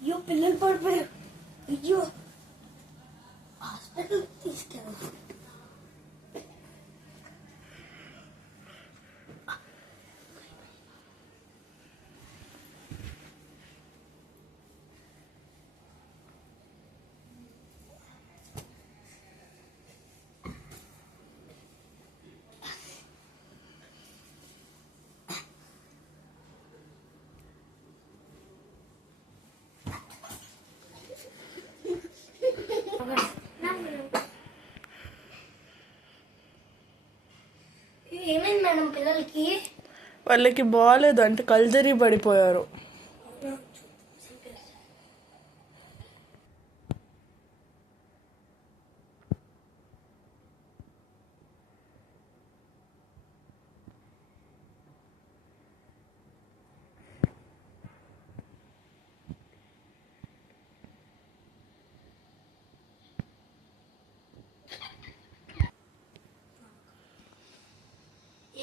అయ్యో పిల్లలు పడిపోయారు. అయ్యో హాస్పిటల్ తీసుకెళ్ళాలి. ఏమైంది మేడం పిల్లలకి? వాళ్ళకి బాగాలేదు అంటే కళ్ళు తిరిగి పడిపోయారు.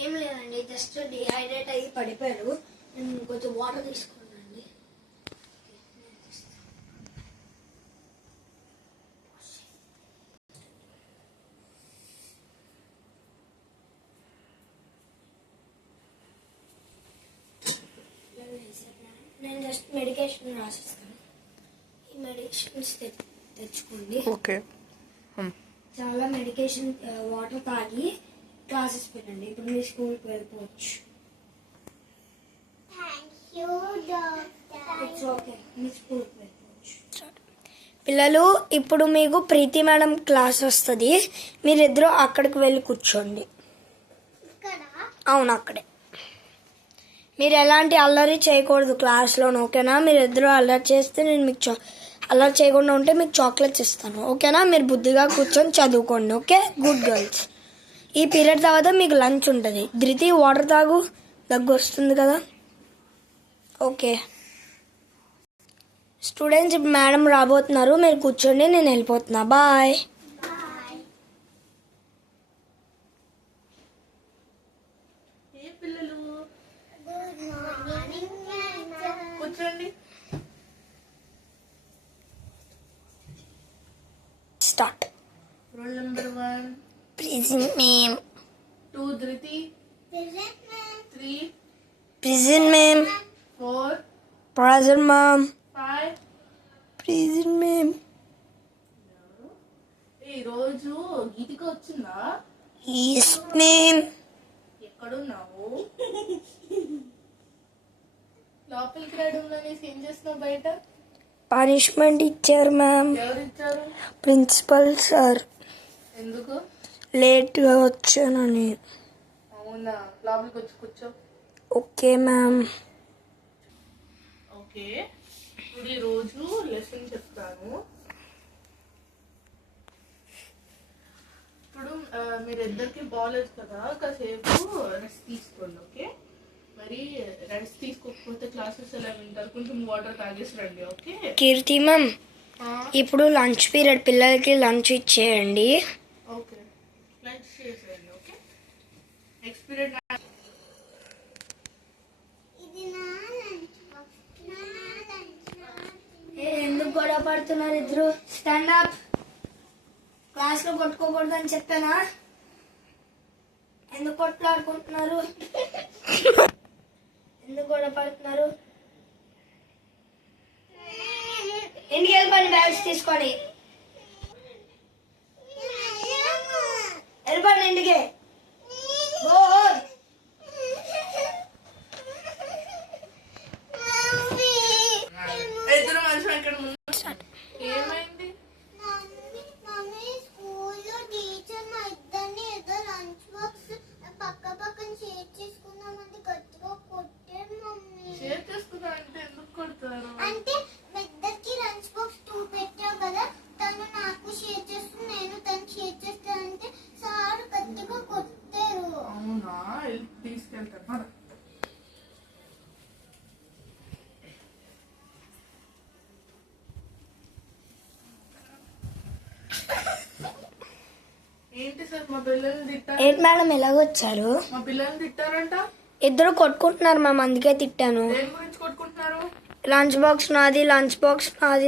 ఏం లేదండి, జస్ట్ డిహైడ్రేట్ అయ్యి పడిపోయారు. నేను కొంచెం వాటర్ తీసుకున్నానండి. నేను జస్ట్ మెడికేషన్ రాసిస్తాను. ఈ మెడికేషన్స్ తెచ్చుకోండి. ఓకే. చాలా మెడికేషన్ వాటర్ తాగి క్లాసెస్ పెట్టండి. ఇప్పుడు మీ స్కూల్కి వెళ్ళిపోవచ్చు. పిల్లలు, ఇప్పుడు మీకు ప్రీతి మేడం క్లాస్ వస్తుంది. మీరిద్దరూ అక్కడికి వెళ్ళి కూర్చోండి. అవును, అక్కడే. మీరు ఎలాంటి అల్లరి చేయకూడదు క్లాస్లో, ఓకేనా? మీరిద్దరూ అల్లరి చేస్తే నేను మీకు అల్లరి చేయకుండా ఉంటే మీకు చాక్లెట్స్ ఇస్తాను, ఓకేనా? మీరు బుద్ధిగా కూర్చొని చదువుకోండి, ఓకే? Good girls. ఈ పీరియడ్ తర్వాత మీకు లంచ్ ఉంటుంది. ధృతి వాటర్ తాగు, దగ్గు వస్తుంది కదా. ఓకే స్టూడెంట్స్, ఇప్పుడు మేడం రాబోతున్నారు. మీరు కూర్చోండి, నేను వెళ్ళిపోతున్నా. Bye. Start. Roll number 1 present ma'am. 2 Dhruti. 3 present ma'am. 4 present ma'am. 5 present ma'am. ఈ రోజు గీతిక వచ్చిందా? yes మేమ్. ఎక్కడున్నావు? లోపలికి రావడంలోనే ఏం చేస్తున్నావు బయట? పనిష్మెంట్ ఇచ్చారు మ్యామ్. ఎవరు ఇచ్చారు? Principal sir. ఎందుకు? లేట్గా వచ్చానని. అవునా, లోపలికి వచ్చి కూర్చో. Okay ma'am. ఓకే, ఇప్పుడు ఈరోజు లెసన్ చెప్తాను. ఇప్పుడు మీరిద్దరికి బాగాలేదు కదా, కాసేపు రెస్ట్ తీసుకోండి, ఓకే? మరి రెస్ట్ తీసుకోకపోతే క్లాసెస్ ఎలా వింటారు? కొంచెం వాటర్ తాగేసి రండి, ఓకే? కీర్తి మ్యామ్, ఇప్పుడు లంచ్ పీరియడ్, పిల్లలకి లంచ్ ఇచ్చేయండి. ఓకే, లంచ్ చేసేయండి, ఓకే? నెక్స్ట్ పీరియడ్ ఎందుకు గొడవ పడుతున్నారు ఇద్దరు? Stand up. క్లాస్ లో కొట్టుకోకూడదు అని చెప్పానా? ఎందుకు కొట్లాడుకుంటున్నారు? ఎందుకు గొడవ పడుతున్నారు? ఇంటికి వెళ్ళిపోండి, బ్యాగ్స్ తీసుకొని వెళ్ళిపోండి ఇంటికి. ఇద్దరు మనుషులు అక్కడ ముందు. ఏమైంది? షేర్ చేసుకున్నా అంటే ఎందుకు కొడతారు? అంటే ఇద్దరికి లంచ్ బాక్స్ 2 పెట్టావు కదా, తను నాకు షేర్ చేస్తుంది, నేను తను షేర్ చేస్తానంటే సార్ గట్టిగా సార్ మా పిల్లల్ని తిట్టారు. ఏంటి మేడం ఎలాగొచ్చారు? మా పిల్లల్ని తిట్టారంట. ఇద్దరు కొట్టుకుంటున్నారు మ్యామ్, అందుకే తిట్టాను. దేని గురించి కొట్టుకుంటున్నారు? లంచ్ బాక్స్ నాది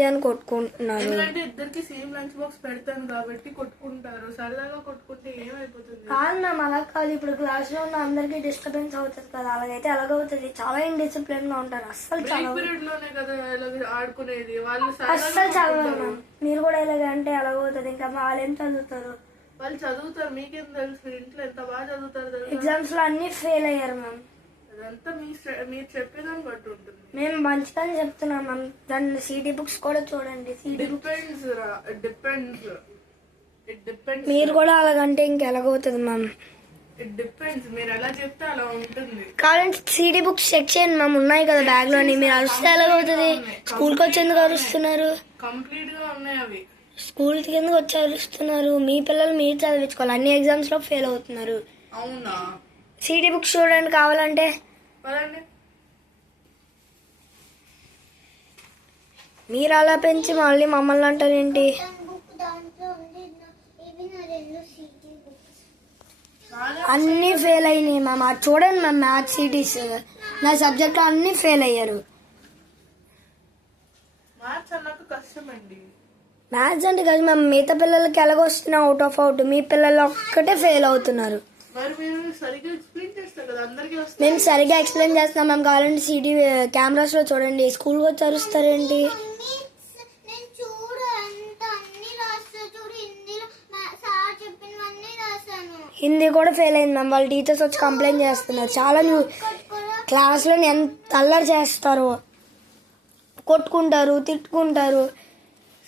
అని కొట్టుకుంటున్నారు. ఎందుకంటే ఇద్దరికి సేమ్ లంచ్ బాక్స్ పెడతాను కాబట్టి కొట్టుకుంటారు. సరదాగా కొట్టుకుంటే ఏమైపోతుంది? కాదు మ్యామ్, అలా కాదు. ఇప్పుడు క్లాస్ లో ఉన్న అందరికి డిస్టర్బెన్స్ అవుతుంది కదా, అలాగైతే ఎలాగవుతుంది? చాలా ఇండిసిప్లిన్ గా ఉంటారు. అస్సలు చదవరు. పీరియడ్ లోనే కదా ఇలా ఆడుకునేది. వాళ్ళు అస్సలు చదవరు మ్యామ్. మీరు కూడా ఇలాగంటే ఎలాగవుతుంది? ఇంకా వాళ్ళు ఏం చదువుతారు? వాళ్ళు చదువుతారు, మీకేం తెలుసు? ఇంట్లో ఎంత బాగా చదువుతారు తెలుసా? ఎగ్జామ్స్ లో అన్ని ఫెయిల్ అయ్యారు మ్యామ్. అదంతా మీరు చెప్పేదాన్ని బట్టి ఉంటుంది. మేము మంచిదని చెప్తున్నాం మ్యామ్. దాని సిడి బుక్స్ కూడా చూడండి. డిపెండ్స్. మీరు కూడా అలాగంటే ఇంకెలాగవుతుంది మ్యామ్? It depends. మీరు ఎలా చెప్తే అలా ఉంటుంది. కావాలంటే సిడి బుక్స్ చెక్ చేయండి మ్యామ్, ఉన్నాయి కదా బ్యాగ్ లోని. మీరు అరుస్తే ఎలాగవుతుంది? స్కూల్కి వచ్చేందుకు అరుస్తున్నారు? కంప్లీట్ గా ఉన్నాయి అవి. స్కూల్ కిందకి వచ్చి అరుస్తున్నారు. మీ పిల్లలు మీరు చదివించుకోవాలి. అన్ని ఎగ్జామ్స్ లో ఫెయిల్ అవుతున్నారు. అవునా? సిడి బుక్స్ చూడండి కావాలంటే. పదండి. మీరు అలా పెంచి మళ్ళీ మమ్మల్ని అంటారు ఏంటి? బుక్ దాంట్లో ఉంది. ఇవి నా 2 సిటీ బుక్స్. అన్ని ఫెయిల్ అయినాయి మ్యామ్. అది చూడండి మ్యామ్, మ్యాథ్స్ సిటీస్ నా సబ్జెక్ట్ లో అన్ని ఫెయిల్ అయ్యారు. మ్యాథ్స్ అన్నాక కష్టం అండి. మ్యాథ్స్ అంటే కదా మ్యామ్, మిగతా పిల్లలకి ఎలాగొస్తున్నా అవుట్. మీ పిల్లలు ఒక్కటే ఫెయిల్ అవుతున్నారు. మరి మీరు సరిగ్గా ఎక్స్ప్లెయిన్ చేస్తారు కదా, అందరికీ వస్తుంది. మేము సరిగా ఎక్స్ప్లెయిన్ చేస్తున్నాం మ్యామ్. కావాలంటే సిటీ కెమెరాస్ లో చూడండి. స్కూల్కి వచ్చి అరుస్తారేంటి? నేను చూడు ఎంత అన్ని రాస్తా చూడు. హిందీలో సార్ చెప్పినవన్నీ రాశాను. హిందీ కూడా ఫెయిల్ అయింది మ్యామ్. వాళ్ళ టీచర్స్ వచ్చి కంప్లైంట్ చేస్తున్నారు. చాలా క్లాస్ లో ఎంత అల్లరి చేస్తారు, కొట్టుకుంటారు, తిట్టుకుంటారు.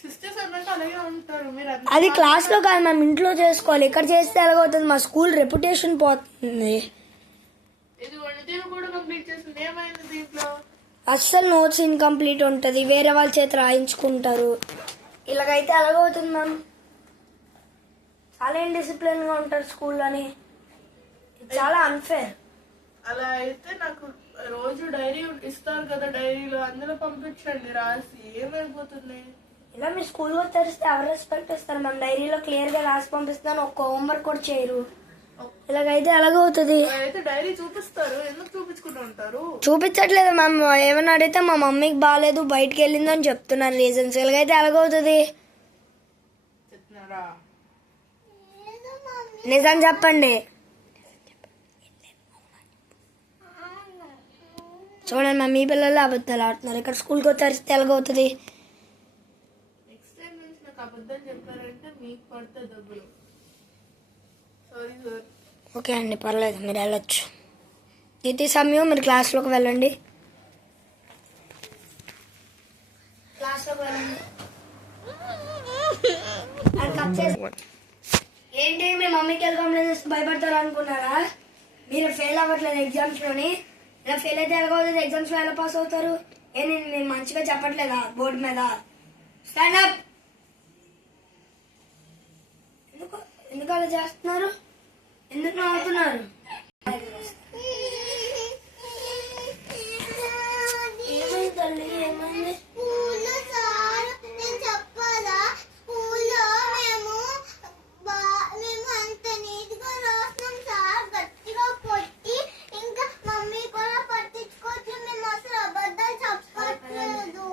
సిస్టర్స్ అన్నట్టు అలాగే ఉంటారు. మీరు అది క్లాస్ లో కాదు మ్యామ్, ఇంట్లో చేసుకోవాలి. ఇక్కడ చేస్తే ఎలాగవుతుంది? మా స్కూల్ రెప్యుటేషన్ పోతుంది. ఇది వండితే కూడా కంప్లీట్ చేస్తుంది. ఏమైంది దీంట్లో? అస్సలు నోట్స్ ఇన్కంప్లీట్ ఉంటుంది. వేరే వాళ్ళ చేత రాయించుకుంటారు. ఇలాగైతే ఎలాగవుతుంది మ్యామ్? చాలా ఇండిసిప్లిన్ గా ఉంటారు స్కూల్లోని. చాలా అన్ఫేర్. అలా అయితే నాకు రోజు డైరీ ఇస్తారు కదా, డైరీలో అందులో పంపించండి రాసి. ఏమైపోతుంది? ఇలా మీ స్కూల్లో తెరిస్తే ఎవరు రెస్పెక్ట్ ఇస్తారు మ్యామ్? డైరీలో క్లియర్ గా రాసి పంపిస్తున్నాను, ఒక్క హోంవర్క్ కూడా చేయరు. ఇలాగైతే ఎలాగవుతుంది? అయితే డైరీ చూపిస్తారు, ఎందుకు చూపించుకుంటూ ఉంటారు? చూపించట్లేదు మ్యామ్. ఏమన్నా అడిగితే మా మమ్మీకి బాగాలేదు, బయటకు వెళ్ళిందని చెప్తున్నారు రీజన్స్. ఇలాగైతే ఎలాగవుతుంది? చెప్తున్నారా? నిజం చెప్పండి. చూడండి మ్యామ్, మీ పిల్లలు అబద్ధాలు ఆడుతున్నారు. ఇక్కడ స్కూల్కి వచ్చి ఎలాగవుతుంది? నెక్స్ట్ టైం నుంచి నాకు అబద్ధం చెప్పారంటే మీకు పడితే డబ్బులు. Sorry sir. ఓకే అండి, పర్లేదు, మీరు వెళ్ళొచ్చు. ఇది సమయం, మీరు క్లాస్లోకి వెళ్ళండి. ఏంటి మీ మమ్మీకి వెళ్ళి కంప్లైంట్ చేస్తే భయపడతారు అనుకున్నారా? మీరు ఫెయిల్ అవ్వట్లేదు ఎగ్జామ్స్ లోని. ఇలా ఫెయిల్ అయితే ఎలాగవుతుంది? ఎగ్జామ్స్ లో ఎలా పాస్ అవుతారు? నేను మంచిగా చెప్పట్లేదా బోర్డు మీద? Stand up. ఎందుకు అలా చేస్తున్నారు? ఎందుకు నవ్వుతున్నారు? ఏమైంది తల్లి, ఏమైంది? స్కూల్లో సార్ నేను చెప్పాలా? స్కూల్లో మేము అంత నీట్ గా రాస్తున్నాం. సార్ గట్టిగా కొట్టి ఇంకా మమ్మీ కూడా పట్టించుకోవచ్చు. మేము అసలు అబద్ధాలు చెప్పట్లేదు.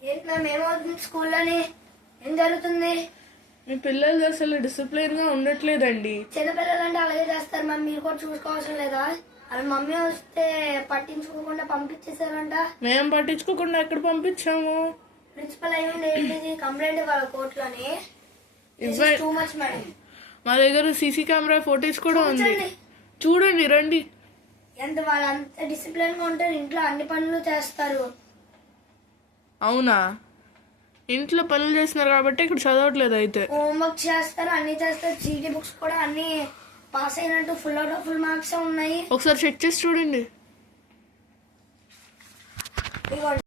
ఏంటి మ్యామ్, ఏమవుతుంది స్కూల్లోని? ఏం జరుగుతుంది? మీ పిల్లలు అసలు డిసిప్లిన్ గా ఉండట్లేదండి. చిన్నపిల్లలు అంటే అలాగే చేస్తారు మ్యామ్. మీరు కూడా చూసుకోవాల్సిన లేదా? వాళ్ళ మమ్మీ వస్తే పట్టించుకోకుండా పంపించేసారంట. మేము పట్టించుకోకుండా ఎక్కడ పంపించాము? ప్రిన్సిపల్ అయ్యి ఏంటిది కంప్లైంట్ ఇవ్వాలి కోర్టులోని. Too much madam. మా దగ్గర సీసీ కెమెరా ఫోటోస్ కూడా ఉంది, చూడండి రండి. ఎంత వాళ్ళంత డిసిప్లిన్ గా ఉంటారు, ఇంట్లో అన్ని పనులు చేస్తారు. అవునా? ఇంట్లో పనులు చేస్తున్నారు కాబట్టి ఇక్కడ చదవట్లేదు. అయితే హోంవర్క్ చేస్తారు, అన్ని చేస్తారు. సిటీ బుక్స్ కూడా అన్ని పాస్ అయినట్టు ఫుల్ మార్క్స్ ఉన్నాయి. ఒకసారి చెక్ చేసి చూడండి.